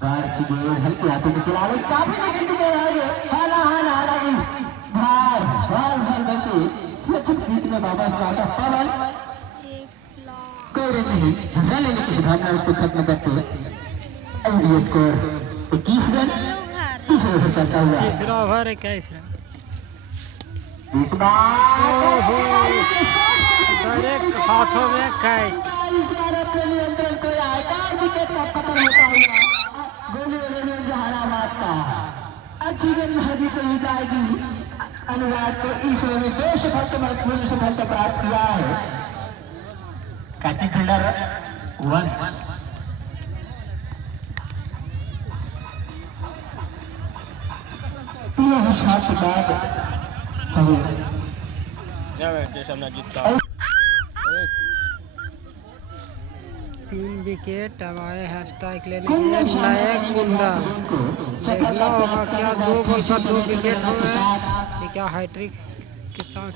हल्के हाथों से खिलाड़ी काफी निकल के आगे हाला हाला हाला भार भार भार बनते सुरक्षित बीच में वापस आता पवन कोई रन नहीं झगड़ा लेने की भावना उसको खत्म करते अभी स्कोर 21 रन तीसरे ओवर चलता हुआ तीसरा ओवर 21 रन इस बार डायरेक्ट हाथों में कैच इस बार अपने नियंत्रण को आकार विकेट का पतन होता हुआ गोली में जो हरा मारता अच्छी गेंदबाजी को ही जाएगी अनुराग को इस ओवर में 2 महत्वपूर्ण सफलता प्राप्त किया है कैचिंग फील्डर वंस तीन शॉट के बाद चलिए 3 विकेट अब आए हैं स्ट्राइक लेने के लिए नायक कुंदन देखना होगा क्या 2 बॉल पर 2 विकेट हो गए ये क्या हैट्रिक के चांस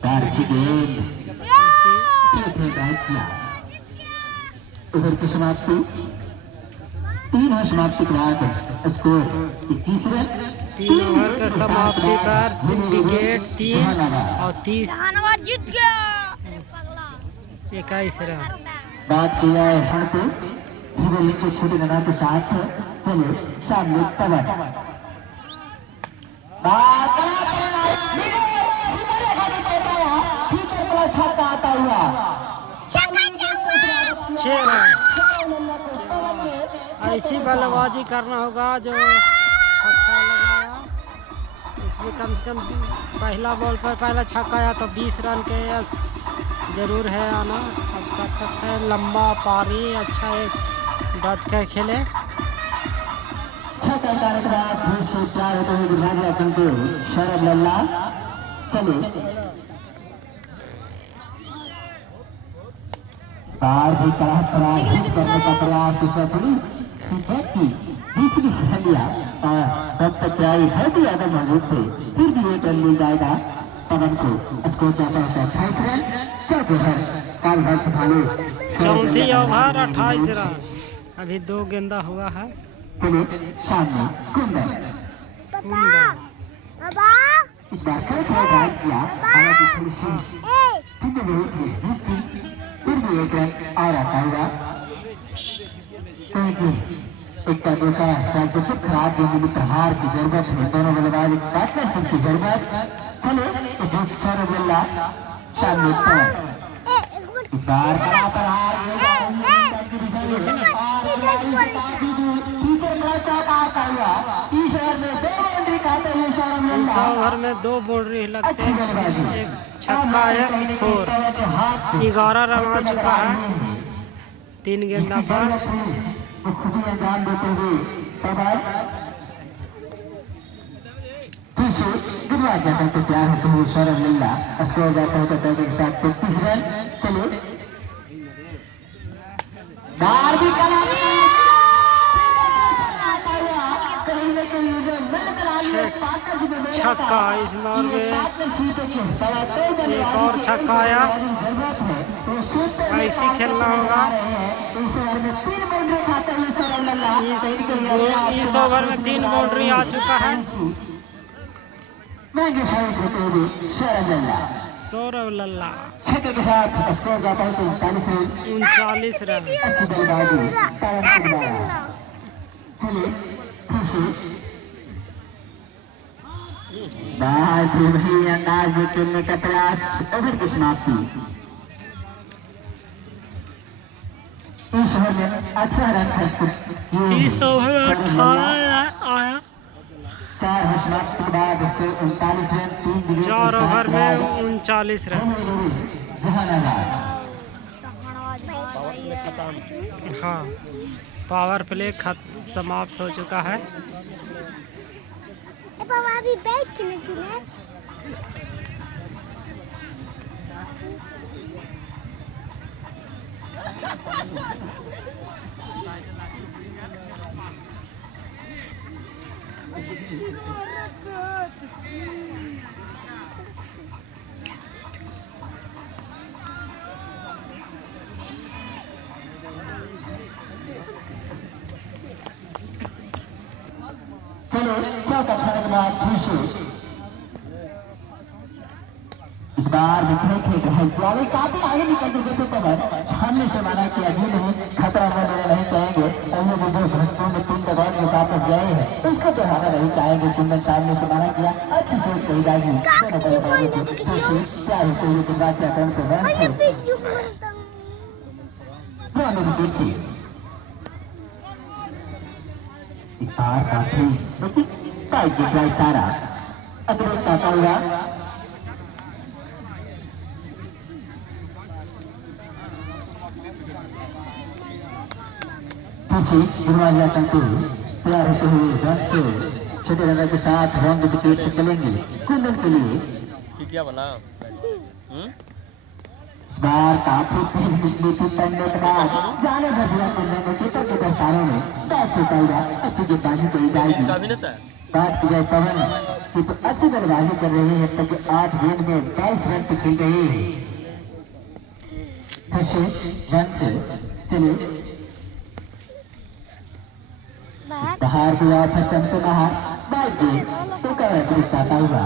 ओवर की समाप्ति 3 समाप्ति के बाद स्कोर 21 रन 3 ओवर का समाप्ति पर 3 विकेट 3 और 30 जीत गया 21 रन बात किया है हम पे धीरे नीचे छोटे रना के साथ चलो सामने तबर छक्का आता हुआ 6 रन ऐसी बल्लेबाजी करना होगा जो छक्का लगाया इसमें कम से कम पहला बॉल पर पहला छक्का आया तो 20 रन के जरूर है आना अब सख्त है लंबा पारी अच्छा एक डट कर खेले छक्का लगाने के बाद 204 होते हुए गुजरात को शरद लल्ला चलो बार भी करने का प्रयास इसमें थोड़ी की दूसरी सहेलियां और तब तक क्या है भी ज्यादा मौजूद थे फिर भी एक रन मिल जाएगा पवन को स्कोर जाता है 28 रन चौथे ओवर काल भाग संभाले चौथी ओवर 28 रन अभी 2 गेंदा हुआ है चलिए सामने कुंदन इस बार कई बार किया हालांकि थोड़ी सी फिर भी फिर भी एक रन और आता हुआ एक का स्ट्राइक से खराब गेंद में प्रहार की जरूरत है दोनों बल्लेबाज एक पार्टनरशिप की जरूरत चलो सौरभ लल्ला सामने इस बार बड़ा प्रहार इस ओवर में 2 बाउंड्री लगते हैं एक छक्का एक 4 11 रन आ चुका है 3 गेंदा पर जाता तो तैयार होते हुए सौरभ लल्ला स्कोर जाता होता है के साथ 33 रन चलो बार भी छक्का इस बार में एक और छक्का आया ऐसी खेलना होगा इस ओवर में 3 बाउंड्री आ चुका है सौरभ लल्ला छक्के के साथ स्कोर जाता है 39 रन वही अंदाज में खेलने का प्रयास ओवर की समाप्ति इस ओवर में 18 रन इस ओवर में 18 आया 4 समाप्ति के बाद इसको 39 रन 4 ओवर में 39 रन हाँ पावर प्ले समाप्त हो चुका है अभी बैठ के निकले बाद फिर से इस बार विखेट है जावे काफी आगे निकल चुके थे तब सामने से माना कि अभी नहीं खतरा बनने नहीं चाहेंगे पहले वो जो महत्वपूर्ण 3 दबाव में वापस गए हैं उसको दोहराना नहीं चाहेंगे कुंदन सामने से माना किया अच्छी सोच कही जाएगी क्या होते हुए गुजरात के आक्रमण से काफी सारा अतिरिक्त आता हुआ दरवाजा करते तैयार होते हुए रन से छोटे रनर के साथ रन विकेट से चलेंगे कुंदन के लिए क्या बना बार काफी तेज निकली थी पन्ने के बाद जाने भर कुंदन को कितना के दर्शानों में बैट से कई अच्छी गेंदबाजी करी जाएगी बात की जाए पवन की तो अच्छी बल्लेबाजी कर रहे हैं तक 8 गेंद में 22 रन से खेल रहे हैं रन से चलिए बाहर की ओर फर्स्ट से बाहर बाइक गेंद तो कर आता हुआ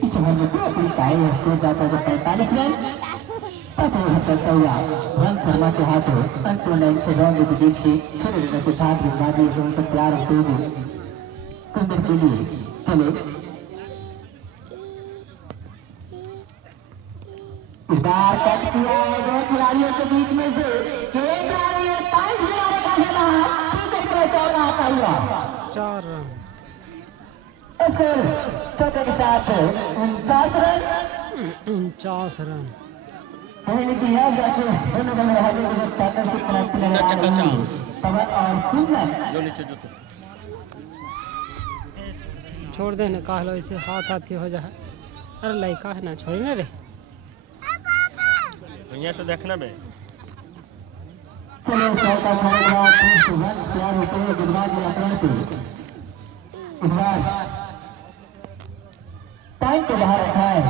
इस मैच को अपनी सारे स्कोर जाता है 45 रन 5 रन करता हुआ वन शर्मा के हाथों अंतिम लाइन से रन विकेट से छोटे रनों के साथ गेंदबाजी जोन पर तैयार होते हुए कुंदन के लिए चले इस बार कट किया है दो खिलाड़ियों के बीच में से खेल रही है टाइम हमारे का खेला आता हुआ 4 रन चौके के साथ 49 रन 49 रन पहले की याद रखें दोनों बल्ले हाथों के पार्टनरशिप बनाते हैं पवन और कुंदन छोड़ देने कह लो इसे हाथ हाथी हो जाए अरे लड़का है ना छोड़ी ना रे यहाँ से देखना बे चलो चौथा खाने के बाद तैयार होते हैं गेंदबाजी आक्रमण पे इस बार टाइम को बाहर रखा है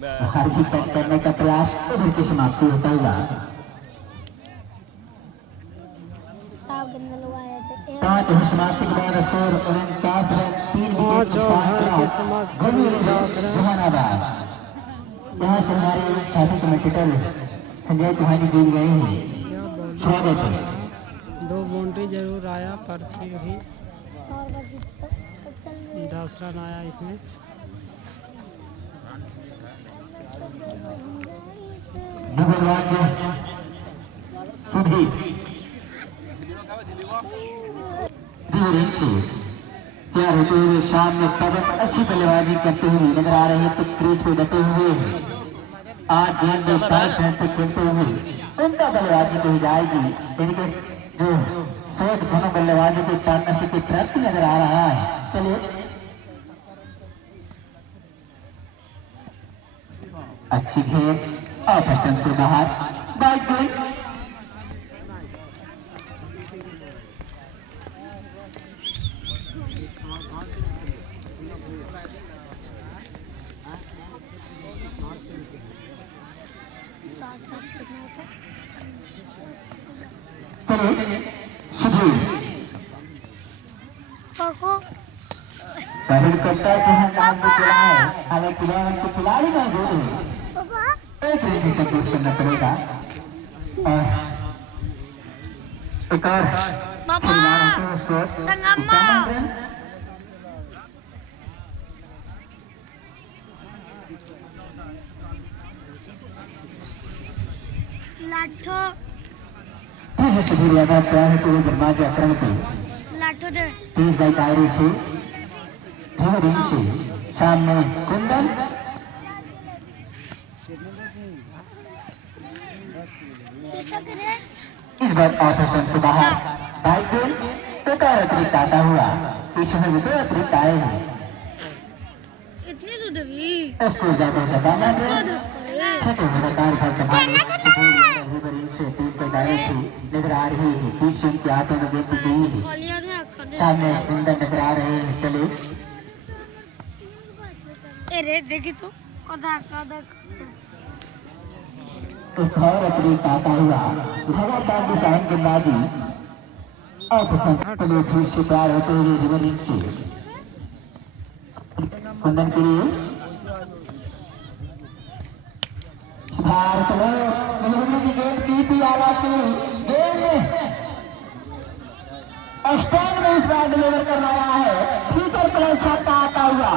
बाहर की कट करने का प्रयास ओवर की समाप्ति होता हुआ 5 ओवर समाप्ति के बाद स्कोर 49 रन 3 5 ओवर के समाप्ति 49 रन जहानाबाद यहाँ से हमारे साथी कमेंटेटर संजय तिवारी दी गए हैं स्वागत है 2 बाउंड्री जरूर आया पर फिर भी 10 रन आया इसमें तैयार होते हुए सामने पवन अच्छी बल्लेबाजी करते हुए नजर आ रहे हैं तो क्रीज पे डटे हुए हैं 8 गेंद में 22 रन तक खेलते हुए उनका बल्लेबाजी कही जाएगी इनके जो सोच दोनों बल्लेबाजों के पार्टनरशिप की तरफ से नजर आ रहा है चलिए अच्छी खेल और फर्स्ट से बाहर बाइक गेंद पहल करता है नाम को खिलाए हालांकि के खिलाड़ी मौजूद है एक रेडी से पेश करना पड़ेगा और एक और लाठो सुधीर यादव तैयार होते हुए गेंदबाजी आक्रमण की लाठो दे 30 बाई दायरे से से सामने कुंदन इस बार ऑफिसन से बाहर बाइक गेंद एक और अतिरिक्त आता हुआ इसमें भी 2 अतिरिक्त आए हैं इतनी दूध भी स्कूल जाकर जबाना छोटे लगातार से 30 बाई दायरे से नजर आ रही है पीछे उनके हाथों में गेंद गई है सामने कुंदन नजर आ रहे हैं चले अरे देखी तो कदा एक और अतिरिक्त आता हुआ लगातार की साइन गेंदबाजी अब चलिए फिर से तैयार होते हुए रिवरिंग से कुंदन के लिए सुधार चलो मिलने की गेंद पीपी आला की गेंद में स्टैंड में इस बार डिलीवर करवाया है फ्यूचर प्लेयर छक्का आता हुआ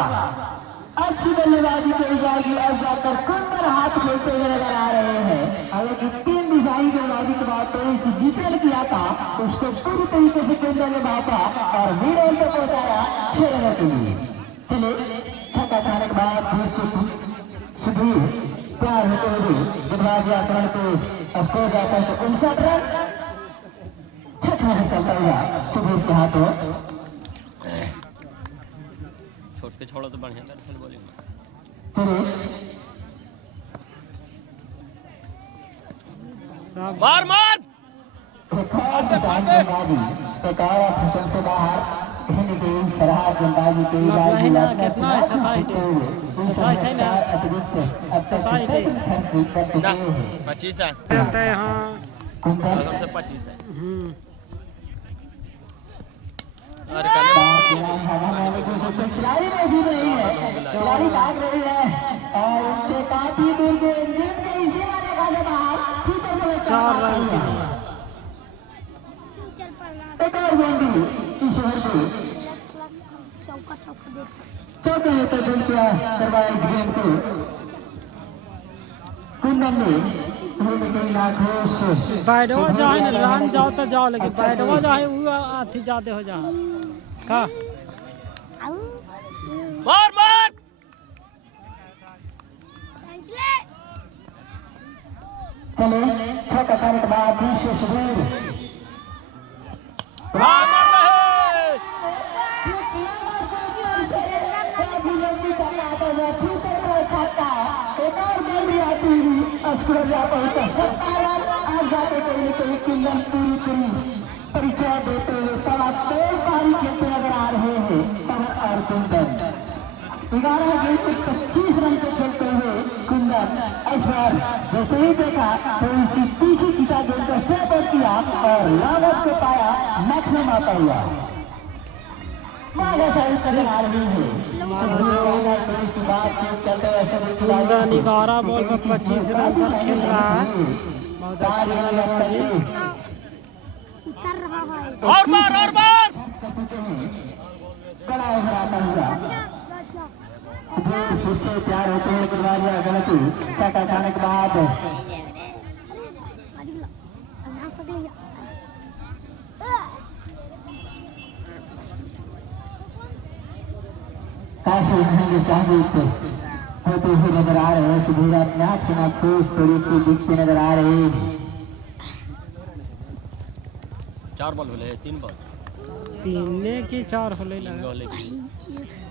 अच्छी बल्लेबाजी की जाएगी अब जाकर कुंदन हाथ खेलते हुए नजर आ रहे हैं। हालांकि 3 डिजाइन गेंदबाजी के बाद थोड़ी सी डिस्टेंस किया था उसको पूरी तरीके से कुंदन ने बांटा और मिड ऑन पे पहुंचाया 6 रनों के लिए। चले छक्का खाने के बाद फिर से सुधीर तैयार होते हुए गेंदबाजी आक्रमण पे स्कोर जाता है 59 रन छठा रन चलता हुआ सुधीर के हाथों छोड़ के छोड़ो तो बढ़िया दरअसल बॉलिंग सब मार मार फुशन से बाहर हिंद की फरहाद गेंदबाजी के नहीं ना कितना है 27 है ना 27 ना 25 है खेलते हैं हाँ हमसे 25 है अरे खिलाड़ी मौजूद नहीं है खिलाड़ी भाग रही है और उनसे काफी दूर के गेंद के इसी वाले का से बाहर 4 रन के लिए एक और गेंद ईश्वर से चौके में तब्दील किया करवाया इस गेंद को कुंदन ने बैठवा जाए ना रन जाओ तो जाओ लेकिन बैठवा जाए वो आती जाते हो जा का मार मार चले छक्का खाने के बाद दूसरे सुधीर मार रहे एक और गेंद आती हुई स्कोर जा पहुंचा 17 रन आज जाते कहीं कुंदन पूरी परिचय देते हुए तब तेज पारी खेलते नजर आ रहे हैं पवन और कुंदन 11 गेंद पे 25 रन से खेलते हुए कुंदन इस बार जैसे ही देखा थोड़ी सी पीछे खिंचा गेंद को स्टेप आउट किया और लागत को पाया मैक्सिमम आता हुआ कुंदन 11 बॉल पर 25 रन पर खेल रहा है बहुत अच्छी बल्लेबाजी और मार बड़ा ओवर आता हुआ फिर से तैयार होते हैं गेंदबाजी गलती छक्का खाने के बाद काफी महंगे साबित होते हुए नजर आ रहे हैं सुधीर अपने आप से खुश थोड़ी सी दिखते नजर आ रहे हैं 4 बॉल होले 3 बॉल 3 की 4 होले लगा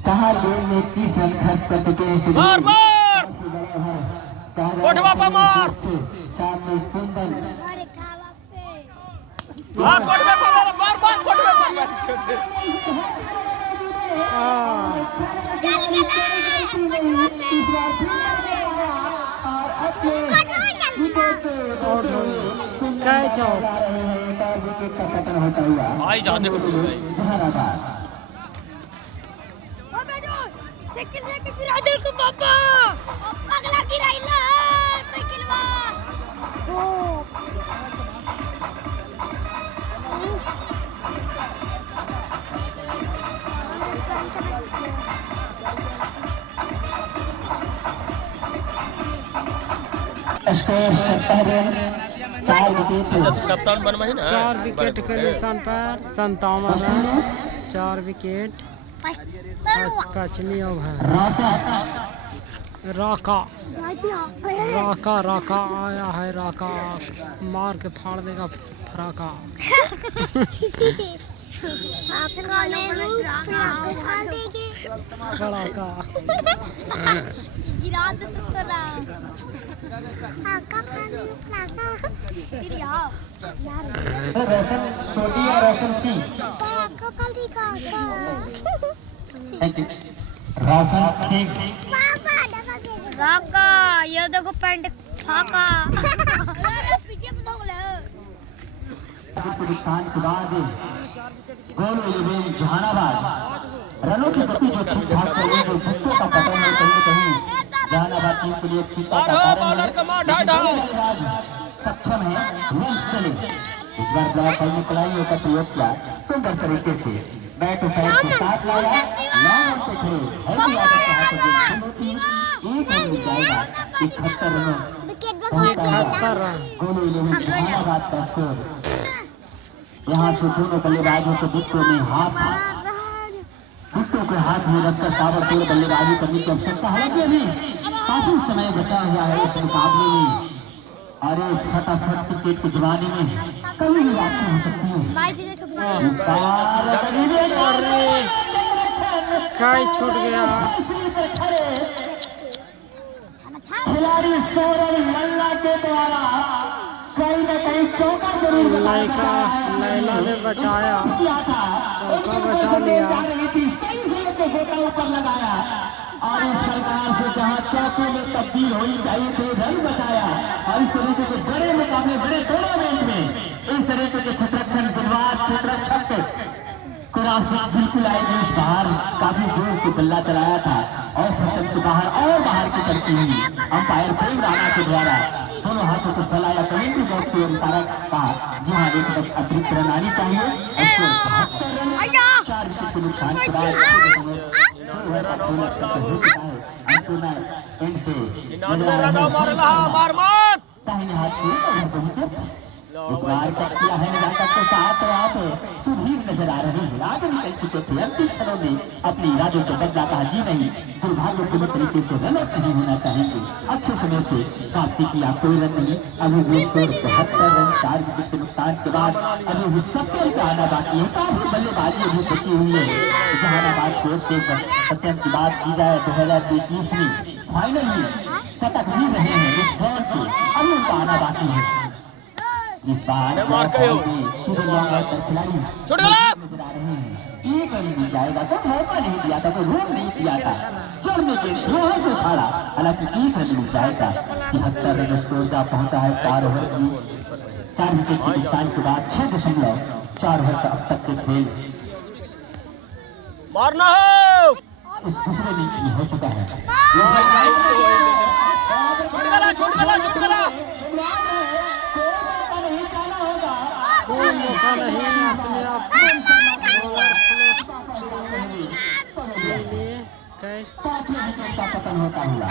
4 गेंद में 30 रन खर्च कर चुके हैं सुधीर मार मार कोठवा पे मार सामने कुंदन हां कोठवे पे मार कोठवे पे चल गया और अपने आउट हो कैच आउट विकेट का पतन होता हुआ आई जाते हो तुम भाई जहानाबाद ओ बेटो साइकिल लेके गिरा दे को पापा पगला गिराइला साइकिल वा स्कोर 70 रन 4 विकेट कप्तान बनवा है ना 4 विकेट के नुकसान पर 57 रन 4 विकेट पश्चिमी ओवर राका आया है राका मार के फाड़ देगा फराका फराका गिरा दे तो तोरा रोशन सोटी और रोशन सिंह थैंक यू रोशन सिंह राका ये देखो पैंट फाका पीछे को नुकसान के बाद गोल 11 जहानाबाद रनों की गति जो ठीक ठाक चल रही है, जो विकेटों का पतन है कहीं न कहीं जहानाबाद टीम के लिए चिंता का कारण है। सक्षम है विंस चले इस बार ब्लॉक में कड़ाइयों का प्रयोग किया, सुंदर तरीके से बैट पैर के साथ लाया, लॉन्ग पे खड़े हैवी आदत के हाथों में एक रन मिल जाएगा। 71 रनों गोल 11 जहानाबाद का स्कोर। यहाँ से दोनों बल्लेबाजों के विकेटों में विकेटों को हाथ में रखकर ताबड़तोड़ बल्लेबाजी करने की आवश्यकता है। हालांकि अभी काफी समय बचा हुआ है इस मुकाबले में। अरे फटाफट क्रिकेट के जमाने में कभी भी बातें हो सकती है। कई छूट गया। खिलाड़ी सौरभ लल्ला के द्वारा कहीं न कहीं चौका जरूर लैला ने बचाया, चौका बचा लिया। गोटा ऊपर लगाया और इस प्रकार से जहां चौके में तब्दील होनी चाहिए थे रन बचाया। और इस तरीके के बड़े मुकाबले बड़े टूर्नामेंट में इस तरीके के क्षेत्ररक्षण गुणवाद क्षेत्ररक्षक बिल्कुल आए देश बाहर काफी जोर से बल्ला चलाया था और फटक से बाहर की करती हुई अंपायर प्रेम राणा के द्वारा दोनों हाथों को फैलाया, कमेंट्री बॉक्स की ओर इशारा कहा जी हाँ एक अतिरिक्त रन आनी चाहिए। 4 विकेट के नुकसान के बाद दाहिने हाथ से इस बार तक किया है निजात को साथ रात सुधीर नजर आ रहे हैं। आगे निकल चुके थे अंतिम क्षणों में अपने इरादे को बदला, कहा जी नहीं दुर्भाग्यपूर्ण तरीके से रन आउट नहीं होना चाहेंगे। अच्छे समय से वापसी किया, कोई रन नहीं। अभी भी 72 रन 4 विकेट के नुकसान के बाद अभी भी 70 का आना बाकी है। काफी बल्लेबाजी अभी बची हुई है जहानाबाद की ओर से। सत्यम की बात की जाए 2021 में फाइनल में शतक भी रहे हैं इस दौर के, अभी उनका आना बाकी है। इस बार खिलाड़ी एक रन मिल जाएगा तो मौका नहीं दिया था, तो रोक नहीं दिया था, चढ़ने के जोर से उठाड़ा। हालांकि एक रन मिल जाएगा। 73 रन स्कोर का पहुंचा है 4 ओवर की 4 विकेट के नुकसान के बाद 6.4 ओवर का अब तक के खेल मारना है। इस दूसरे इनिंग्स हो चुका है। छूट गला। कोई मौका नहीं अपने आप पतन होता हुआ